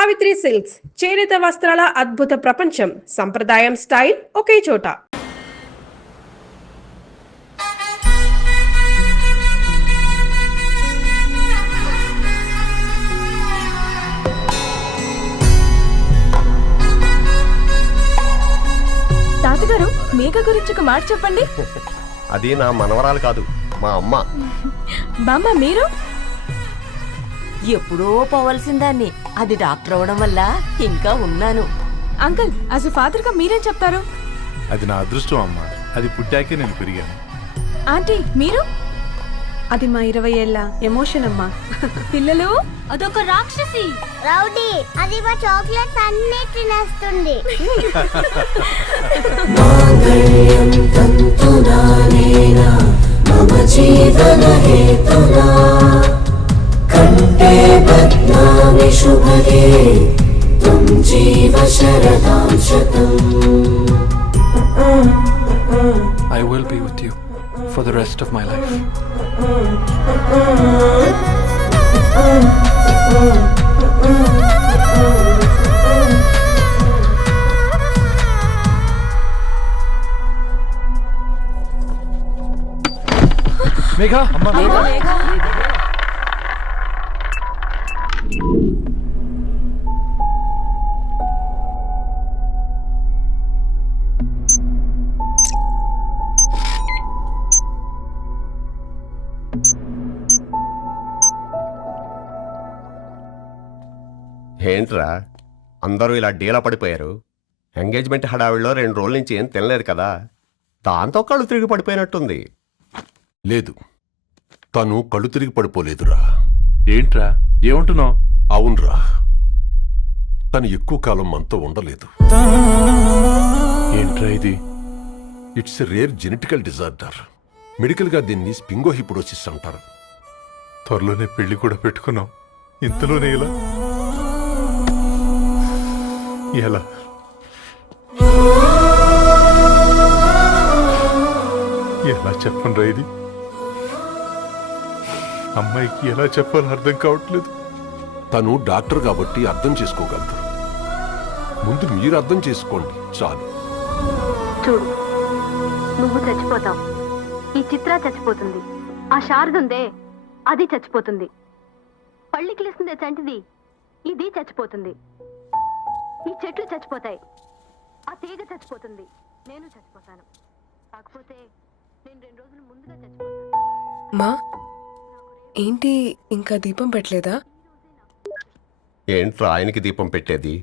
Savitri silks చేనేత వస్త్రాల అద్భుత ప్రపంచం. సంప్రదాయం స్టైల్ ఒకే చోట. తాతగారు, మేఘ గురించి ఒక మాట చెప్పండి. అది నా మనవరాలు కాదు, మా అమ్మ. బామ్మ, మీరు ఎప్పుడో పోవలసిందాన్ని, అది డాక్టర్ అవడం వల్ల ఇంకా ఉన్నాను. అంకుల్, యాజ్ ఎ ఫాదర్ గా మీరేం చెప్తారు? అది నా అదృష్టం అమ్మా, అది పుట్టాకే నేను పెరిగాను. ఆంటీ, మీరు? అది మా 20 ఏళ్ల ఎమోషన్ అమ్మా. పిల్లలు, అదొక రాక్షసి రౌడీ, అది మా చాక్లెట్స్ అన్ని తినేస్తుంది. కంటే బద్నామి శుభగే తుమ్ జీవ శరదాం శతం. I will be with you for the rest of my life. Megha, amma, Megha. ఏంట్రా అందరూ ఇలా డీలా పడిపోయారు? ఎంగేజ్మెంట్ హడావిడిలో 2 రోజుల నుంచి ఏం తినలేదు కదా, దాంతో కళ్ళు తిరిగి పడిపోయినట్టుంది. లేదు, తను కళ్ళు తిరిగి పడిపోలేదురా. ఏంట్రా ఏమంటున్నావు? అవునరా, తను ఎక్కువ కాలం మనతో ఉండలేదు. ఏంట్రా ఇది? It's a rare genetical disorder. Medical గా దీన్ని స్పింగోహిపోడోసిస్ అంటారు. త్వరలోనే పెళ్లి కూడా పెట్టుకున్నాం, ఇంతలోనే ఇలా ఎలా? ఎలా చెప్పనురా ఇది? అమ్మాయికి ఎలా చెప్పాలో అర్థం కావట్లేదు. తను డాక్టర్ కాబట్టి అర్థం చేసుకోగలదు. ముందు మీరు అర్థం చేసుకోండి చాలు. చూడు, నువ్వు చచ్చిపోతావు, ఈ చిత్ర చచ్చిపోతుంది, ఆ శారదుందే అది చచ్చిపోతుంది, పళ్ళికిలిస్తుందే చంటిది ఇది చచ్చిపోతుంది, ఈ చెట్లు చచ్చిపోతాయి, ఆ తీగ చచ్చిపోతుంది, నేను చచ్చిపోతాను. కాకపోతే నేను 2 రోజులు ముందుగా చచ్చిపోతాను. మా ఏంటి, ఇంకా దీపం పెట్టలేదా? ఏంట్రా ఆయనకి దీపం పెట్టేది?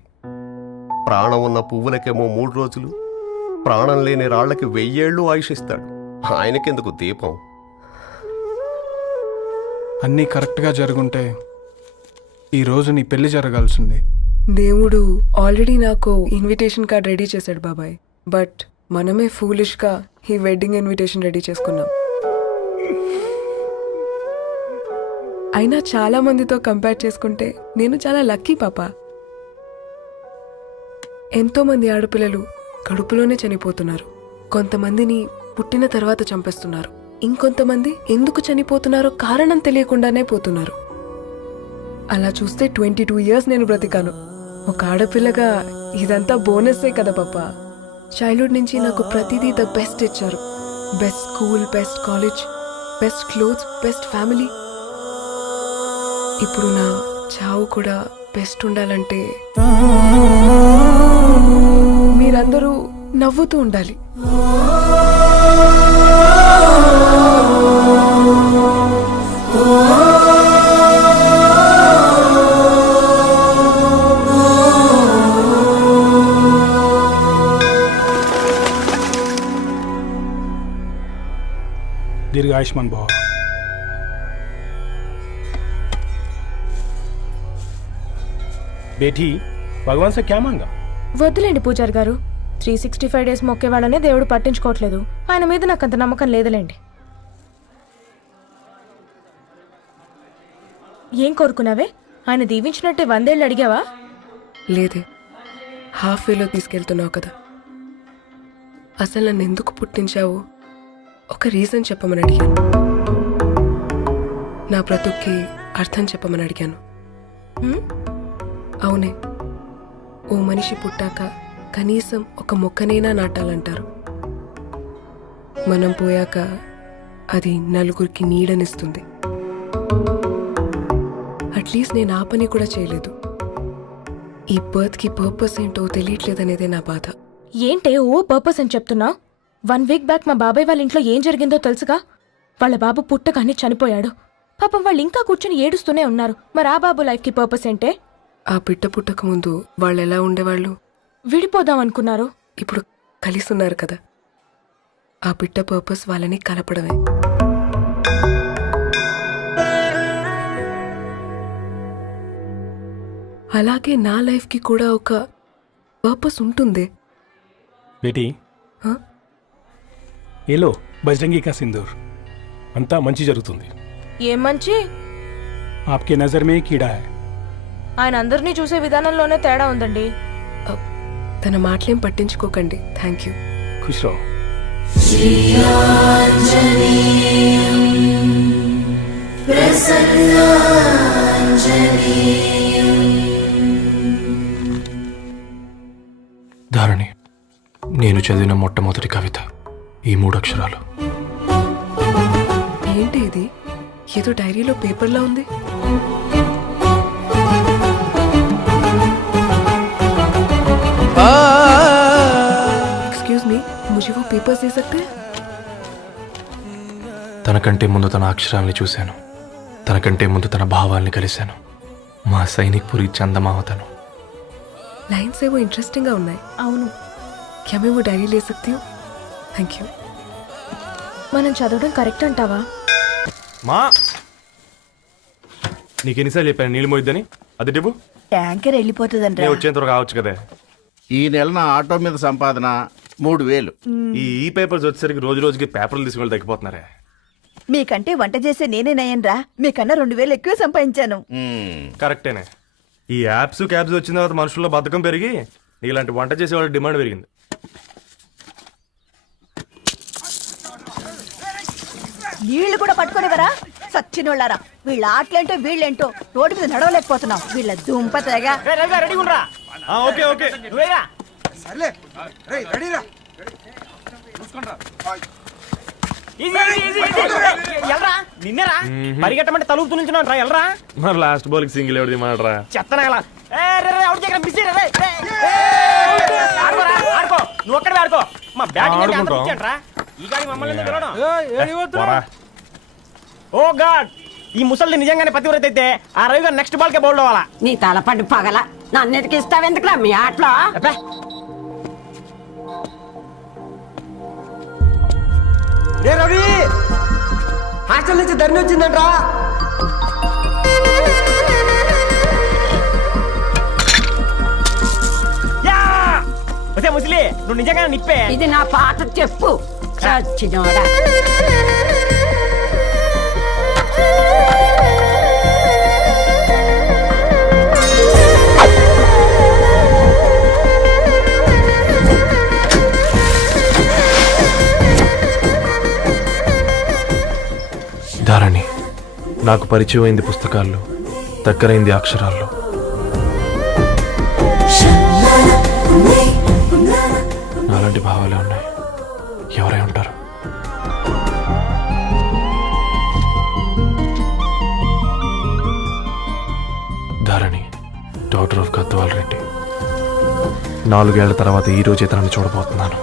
ప్రాణం ఉన్న పువ్వులకేమో 3 రోజులు, ప్రాణం లేని రాళ్లకి 1000 ఏళ్ళు ఆయుషిస్తాడు. ఆయనకెందుకు దీపం? అన్నీ కరెక్ట్గా జరుగుంటే ఈరోజు నీ పెళ్లి జరగాల్సింది. దేవుడు ఆల్రెడీ నాకు ఇన్విటేషన్ కార్డ్ రెడీ చేశాడు బాబాయ్. బట్ మనమే ఫూలిష్గా ఈ వెడ్డింగ్ ఇన్విటేషన్ రెడీ చేసుకున్నాం. అయినా చాలా మందితో కంపేర్ చేసుకుంటే నేను చాలా లక్కీ పాప. ఎంతో మంది ఆడపిల్లలు కడుపులోనే చనిపోతున్నారు, కొంతమందిని పుట్టిన తర్వాత చంపేస్తున్నారు, ఇంకొంతమంది ఎందుకు చనిపోతున్నారో కారణం తెలియకుండానే పోతున్నారు. అలా చూస్తే 22 ఇయర్స్ నేను బ్రతికాను. ఒక ఆడపిల్లగా ఇదంతా బోనస్సే కదా పాప. చైల్డ్హుడ్ నుంచి నాకు ప్రతిదీ ద బెస్ట్ ఇచ్చారు. Best school, best college, best clothes, best family. ఇప్పుడు నా చావు కూడా బెస్ట్ ఉండాలంటే మీరందరూ నవ్వుతూ ఉండాలి. దీర్ఘ ఆయుష్మాన్ భవ. బేటీ భగవాన్ సే క్యా మాంగా? వద్దులేండి పూజారి గారు, 365 డేస్ మొక్కేవాళ్ళనే దేవుడు పట్టించుకోవట్లేదు. ఆయన మీద నాకు అంత నమ్మకం లేదులేండి. ఏం కోరుకున్నావే? ఆయన దీవించినట్టే 100 ఏళ్ళు అడిగావా? లేదే, హాఫ్ వేలో తీసుకెళ్తున్నావు కదా. అసలు నన్ను ఎందుకు పుట్టించావు, ఒక రీజన్ చెప్పమని అడిగాను. నా బ్రతుక్కి అర్థం చెప్పమని అడిగాను. అవునే, ఓ మనిషి పుట్టాక కనీసం ఒక మొక్కనైనా నాటాలంటారు. మనం పోయాక అది నలుగురికి నీడనిస్తుంది. అట్లీస్ట్ నేను ఆ పని కూడా చేయలేదు. ఈ బర్త్కి పర్పస్ ఏంటో తెలియట్లేదనేదే నా బాధ. ఏంటే ఓ పర్పస్ అని చెప్తున్నా? 1 వీక్ బ్యాక్ మా బాబాయ్ వాళ్ళ ఇంట్లో ఏం జరిగిందో తెలుసుగా? వాళ్ళ బాబు పుట్టగానే చనిపోయాడు. పాపం వాళ్ళు ఇంకా కూర్చొని ఏడుస్తూనే ఉన్నారు. మరి ఆ బాబు లైఫ్కి పర్పస్ ఏంటే? ఆ బిడ్డ పుట్టక ముందు వాళ్ళు ఎలా ఉండేవాళ్ళు? విడిపోదాం అనుకున్నారు. ఇప్పుడు కలిసి ఉన్నారు కదా. ఆ బిడ్డ పర్పస్ వాళ్ళని కలపడమే. అలాగే నా లైఫ్కి కూడా ఒక పర్పస్ ఉంటుంది. बेटी हाँ? ये लो बजरंगी का सिंदूर अंता मंची जరుగుతుంది. ఏం మంచి? आपके नजर में कीड़ा है. ఆయన అందరినీ చూసే విధానంలోనే తేడా ఉందండి. తన మాటలేం పట్టించుకోకండి. Thank you. खुश रहो. ధారణి, నేను చదివిన మొట్టమొదటి కవిత ఈ 3 అక్షరాలు. ఏంటి ఇది? ఏదో డైరీలో పేపర్లా ఉంది. एक्सक्यूज मी, मुझे वो पेपर्स दे सकते हैं? తనకంటే ముందు తన అక్షరాల్ని చూశాను. తనకంటే ముందు తన భావాల్ని కలిశాను. మా సైనిక్ పురి చందమావతను. लाइन्स है वो इंटरेस्टिंग గా ఉన్నాయి. అవును, क्या मैं वो डायरी ले सकती हूँ? Thank you. మనం చదవడం కరెక్ట్ అంటావా? మా నీకెన్నిసార్లు చెప్పాను నీళ్ళు మోయిద్దని? అది డిబు ట్యాంకర్ వెళ్ళిపోతుందంట. నేను వచ్చేంత వరకు కావచ్చు కదా. ఈ నెల నా ఆటో మీద సంపాదన 3000. ఈ పేపర్స్ వచ్చేసరికి రోజు రోజుకి పేపర్లు తీసుకుని తగ్గిపోతున్నారే. మీకంటే వంట చేసే నేనే నయ్యనరా. మీకన్నా 2000 ఎక్కువ సంపాదించాను. కరెక్టేనే. ఈ యాప్స్ క్యాబ్స్ వచ్చిన తర్వాత మనుషుల్లో బద్ధకం పెరిగి ఇలాంటి వంట చేసే వాళ్ళ డిమాండ్ పెరిగింది. నీళ్లు కూడా పట్టుకునేవరా సచ్చినోళ్ళారా. వీళ్ళ ఆటలేంటో వీళ్ళేంటో రోడ్డు మీద నడవలేకపోతున్నాం. వీళ్ళ దుంప తెగ. ఓకే ఓకే నిన్నరా పరిగెట్టమంటే తలుపుతూ నుంచి ఎల్రా. మరి లాస్ట్ బాల్ కి సింగిల్ ఎవరిది మాట్రా చెత్తనా ఎలా ఆడుకో, నువ్వు ఒక్కడే ఆడుకో. మా బ్యాటింగ్ ఈ గాడి మమ్మల్ని పిలవడం. ఓ గాడ్, ఈ ముసలి నిజంగానే పతివ్రత అయితే ఆ రవి గారు నెక్స్ట్ బాల్ కే బౌల్డ్ అవ్వాలా. నీ తలపండు పగల నన్ను ఇస్తావెందుకురా మీ ఆటలో? రే రవి, హాస్టల్ నుంచి ధరణి వచ్చిందంట్రా. ముసలి నువ్వు నిజంగా నిప్పే. ఇది నా పాట చెప్పు చచ్చినోడా. ధారణి, నాకు పరిచయం అయింది పుస్తకాల్లో, దగ్గరైంది అక్షరాల్లో. నాలాంటి భావాలే ఉన్నాయి. ఎవరై ఉంటారు? Dharani, doctor of Gadwal Reddy. 4 ఏళ్ల తర్వాత ఈ రోజు ఇతరాన్ని చూడబోతున్నాను.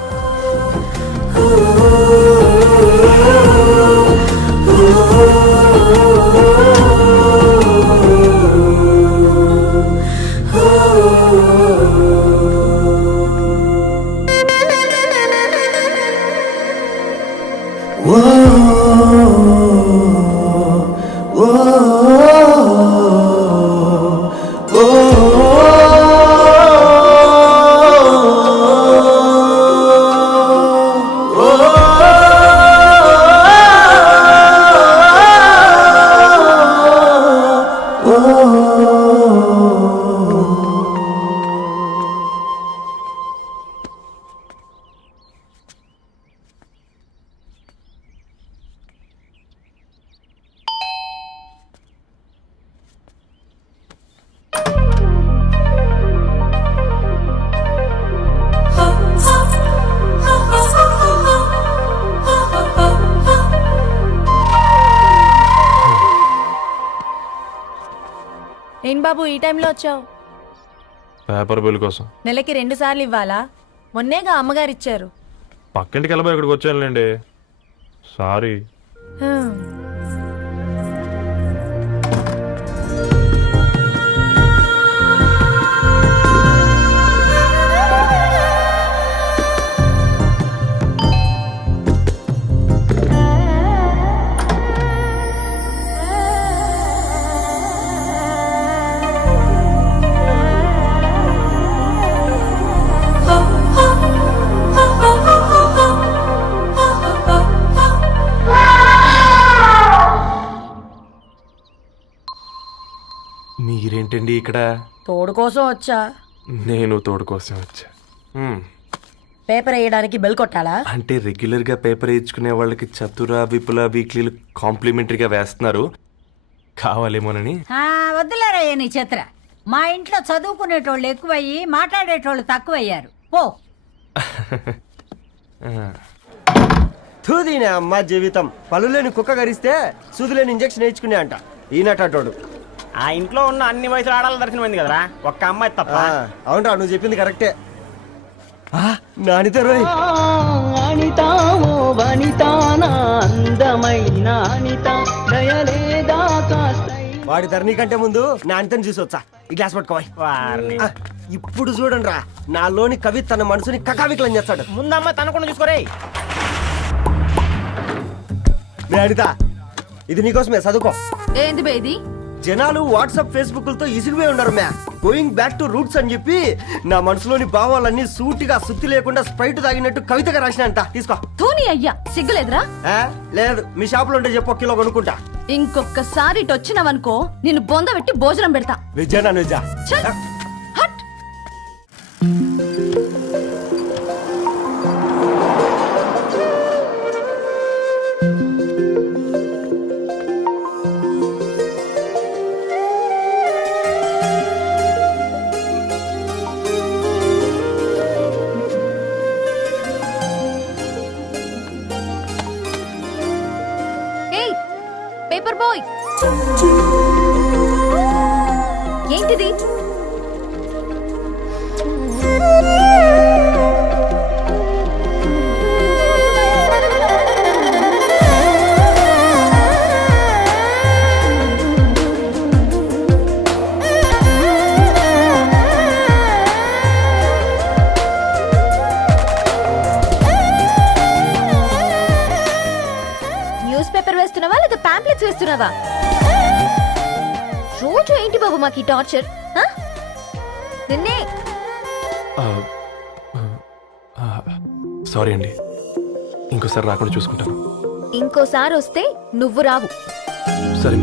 బాబు ఈ టైంలో వచ్చావు? పేపర్ బిల్ కోసం. నెలకి 2 సార్లు ఇవ్వాలా? మొన్నేగా అమ్మగారు ఇచ్చారు. పక్కింటికి వెళ్ళబోయి ఇక్కడికి వచ్చానులేండి. సారీ. మీరేంటండి ఇక్కడ? తోడు కోసం వచ్చా. నేను తోడు కోసం వచ్చా. పేపర్ వేయడానికి బెల్ కొట్టాలా? అంటే రెగ్యులర్గా పేపర్ వేయించుకునే వాళ్ళకి చతుర విపుల వీక్లీలు కాంప్లిమెంటరీగా వేస్తున్నారు, కావాలేమోనని. వద్దులేరా నీ చిత్ర. మా ఇంట్లో చదువుకునేటోళ్ళు ఎక్కువయ్యి మాట్లాడేటోళ్ళు తక్కువయ్యారు. పో. తూదీనే అమ్మ జీవితం. పళ్ళులేని కుక్క గరిస్తే సూదులేని ఇంజక్షన్ వేయించుకునే అంట ఈనటోడు. ఆ ఇంట్లో ఉన్న అన్ని వయసుల ఆడాల దర్శనమైంది కదరా, ఒక్క అమ్మాయి తప్ప. అవునరా, నువ్వు చెప్పింది కరెక్టే. నానిత రోయ్ వాడి ధరణి కంటే ముందు నానితని చూసి వచ్చా. ఈ గ్లాస్ పట్టుకోవాలి. ఇప్పుడు చూడండి రా, నాలోని కవి తన మనసుని కకావికలం చేస్తాడు. ముందమ్మ తనకుండా చూసుకోరే. అనిత, ఇది నీకోసమే, చదువుకో. ఏంది బేది? జనాలు వాట్సాప్ ఫేస్బుక్లతో ఇసిగిపోయి ఉన్నారు మ్యా. గోయింగ్ బ్యాక్ టు రూట్స్ అని చెప్పి నా మనసులోని భావాలన్నీ సూటిగా సుత్తి లేకుండా స్ప్రైట్ తాగినట్టు కవితగా రాసిన అంట. తీసుకో. తూని అయ్యా, సిగ్గులేదురా? లేదు, మీ షాప్ లో ఉంటే చెప్పు, 1 కిలో కొనుక్కుంటా. ఇంకొకసారి ఇటు వచ్చినావనుకో నిన్ను బొంద పెట్టి భోజనం పెడతా. వెజ్జా నాన్ వెజ్జా? పేపర్ బాయ్, ఏంటిది? న్యూస్ పేపర్ వేస్తున్నావా లేదా పాంప్లెట్స్ వేస్తున్నావా? రోజు ఏంటి బాబు మాకు ఈ టార్చర్? నిన్నే. సారీ అండి, ఇంకోసారి రాకుండా చూసుకుంటాను. ఇంకోసారి వస్తే నువ్వు రావు. సరే.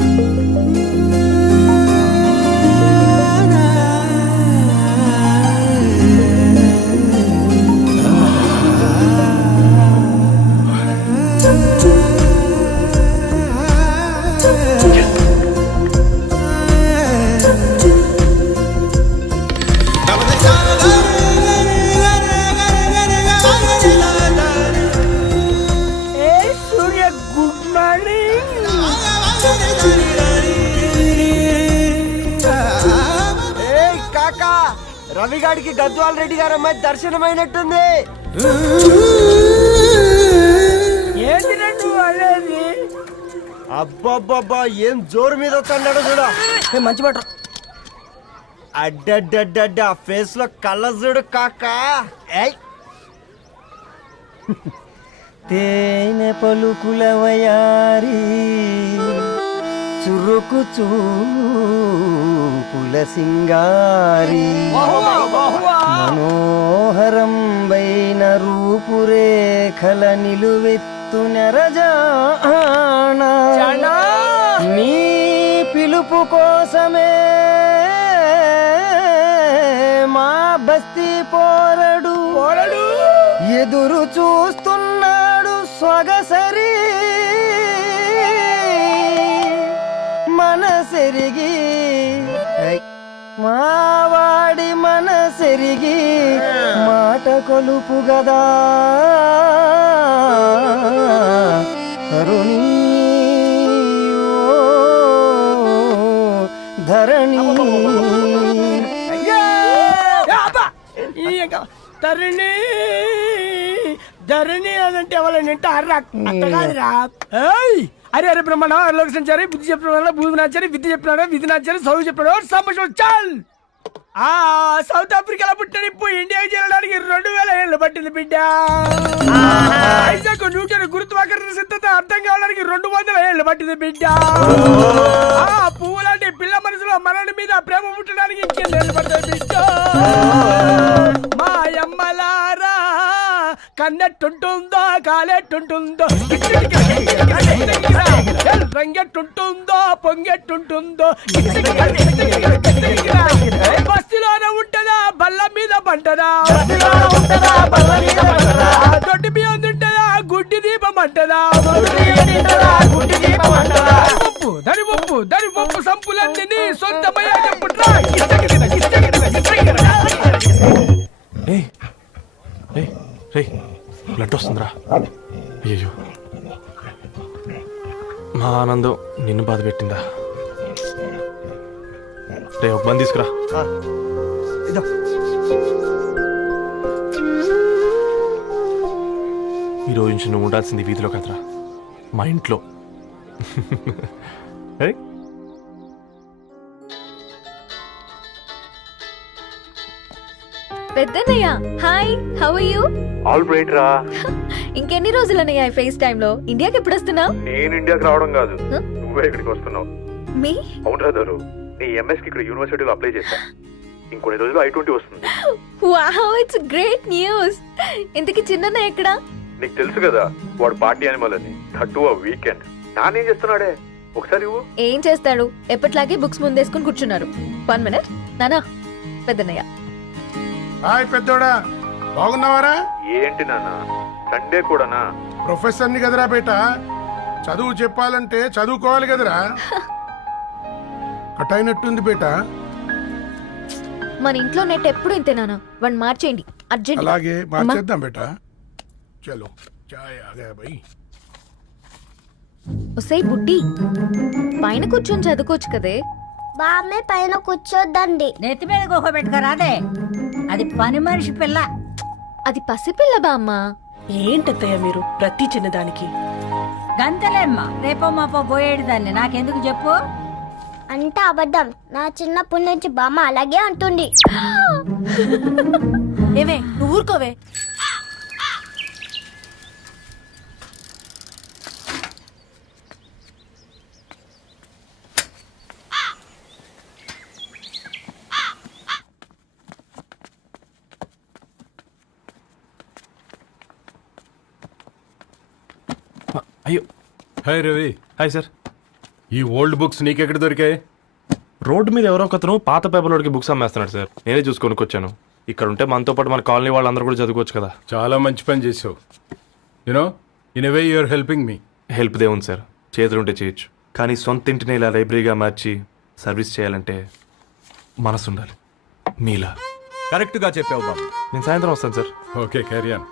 రవిగాడికి గద్వాల్ రెడ్డి గారు అమ్మాయి దర్శనమైనట్టుంది. అబ్బబ్బబ్బా, ఏం జోరు మీద వస్తున్నాడో చూడ. మంచి మాట. అడ్డడ్డడ్డ ఫేస్ లో కళ్ళ చూడు కాకా. తేనె పలుకుల వయారి చురుకు చూపుల సింగారి మనోహరం బైన రూపురేఖల నిలువెత్తు నెరజానా నీ పిలుపు కోసమే మా బస్తీ పోరడు ఎదురు చూస్తున్నాడు స్వగసరి మనసెరిగి మావాడి మనసెరిగి మాట కొలుపు గదా కరుణీ తరణి తరణి ధరణి అదంటే ఎవరైనా అరే అరే బ్రహ్మణ లోక సంచారి బుద్ధి చెప్పిన భూమి నాచారి విద్య చెప్పినాడు విధి నాచారి చదువు చెప్పినాడు సంభాషణ చాల్ సౌత్ ఆఫ్రికాలో పుట్టిన ఇప్పుడు ఇండియాకి చేరడానికి 2000 ఏళ్ళు పట్టింది బిడ్డ. ఐజాక్ న్యూటన్ గురుత్వాకర్షణ సిద్ధత అర్థం కావడానికి 200 ఏళ్ళు పట్టింది బిడ్డ. పువ్వు లాంటి పిల్ల మనసులో మనని మీద ప్రేమ పుట్టడానికి ఇంకేళ్ళు పడుతుంది బిడ్డ. మా అమ్మలారా కన్నెట్టుంటుందో కాలెట్టుంటుందో రంగెట్టుంటుందో పొంగెట్టుంటుందో బస్తిలోనే ఉంటదా బల్ల మీద పంటదా దొడ్డి బియ్యం తింటదా గుడ్డి దీపం అంటదా దరి పప్పు సంపులన్నీ సొంతమయ్యా చెప్పుట్రా. రే బ్లడ్ వస్తుందిరా. అయ్యో మా ఆనందం నిన్ను బాధ పెట్టిందా? రే ఒక బంద్ తీసుకురా. ఈ రోజు నుంచి నువ్వు ఉండాల్సింది వీధిలో కదరా, మా ఇంట్లో. పెద్దనయ్య hi, how are you? All right రా. ఇంకెన్ని రోజులనయ్యా ఈ ఫేస్ టైమ్ లో? ఇండియాకి ఎప్పుడు వస్తున్నావు? నేను ఇండియాకి రావడం కాదు, నువ్వే ఇక్కడికి వస్తున్నావు. మీ అవును రాదారు, నీ ఎంఎస్ కి ఇక్కడ యూనివర్సిటీలో అప్లై చేశా. ఇంకొన్ని రోజులు I-20 వస్తుంది. Wow, it's great news. ఇంతకి చిన్నన్న ఎక్కడ? నీకు తెలుసు కదా వాడు పార్టీ అనిమల్ అని, థర్టూ ఆ వీకెండ్. నానేం చేస్తున్నాడే ఒకసారి ఇవ్వు. ఏం చేస్తాడు, ఎప్పటిలాగే బుక్స్ ముందేసుకుని కూర్చున్నారు. 1 minute నానా. పెద్దనయ్య హాయ్ పెద్దోడా, బాగున్నావారా? ఏంటి నాన్న సండే కూడానా? ప్రొఫెసర్ని కదరా బేట, చదువు చెప్పాలంటే చదువుకోవాలి కదరా. కట్ అయినట్టుంది బేట. మన ఇంట్లో నెట్ ఎప్పుడు ఇంతేనా? 1 మార్చేయండి అర్జెంట్. అలాగే మార్చేద్దాం బేట. చలో చాయ్ ఆగా భయ్. ఒసేయ్ బుడ్డి, పైన కూర్చొని చదువుకోవచ్చు కదే. బామ్మే పైన కూర్చోద్దండి. నెత్తి మీద గుహ పెట్టుకోరాదే, అది పని మనిషి పిల్ల. అది పసిపిల్ల బామ్మ. ఏంటత్తయ్య మీరు ప్రతి చిన్నదానికి? గంతలేమ్మా, రేపో మాపో పోయేడు దాన్ని నాకెందుకు చెప్పు. అంటే అబద్ధం. నా చిన్నప్పటి నుంచి బామ్మ అలాగే అంటుంది. ఏవే నువ్వు ఊరుకోవే. అయ్యో హాయ్ రవి. Hi sir. ఈ ఓల్డ్ బుక్స్ నీకెక్కడ దొరికాయి? రోడ్డు మీద ఎవరో ఒకతను పాత పేపర్లోకి బుక్స్ అమ్మేస్తున్నాడు సార్. నేనే చూసుకొని వచ్చాను. ఇక్కడ ఉంటే మనతో పాటు మన కాలనీ వాళ్ళందరూ కూడా చదువుకోవచ్చు కదా. చాలా మంచి పని చేసావు. You know in a way you are helping me. Help దే ఉంది సార్, చేతులుంటే చేయొచ్చు. కానీ సొంత ఇంటిని ఇలా లైబ్రరీగా మార్చి సర్వీస్ చేయాలంటే మనసు ఉండాలి మీలా. కరెక్ట్గా చెప్పావు బాబు. నేను సాయంత్రం వస్తాను సార్. Okay carry on.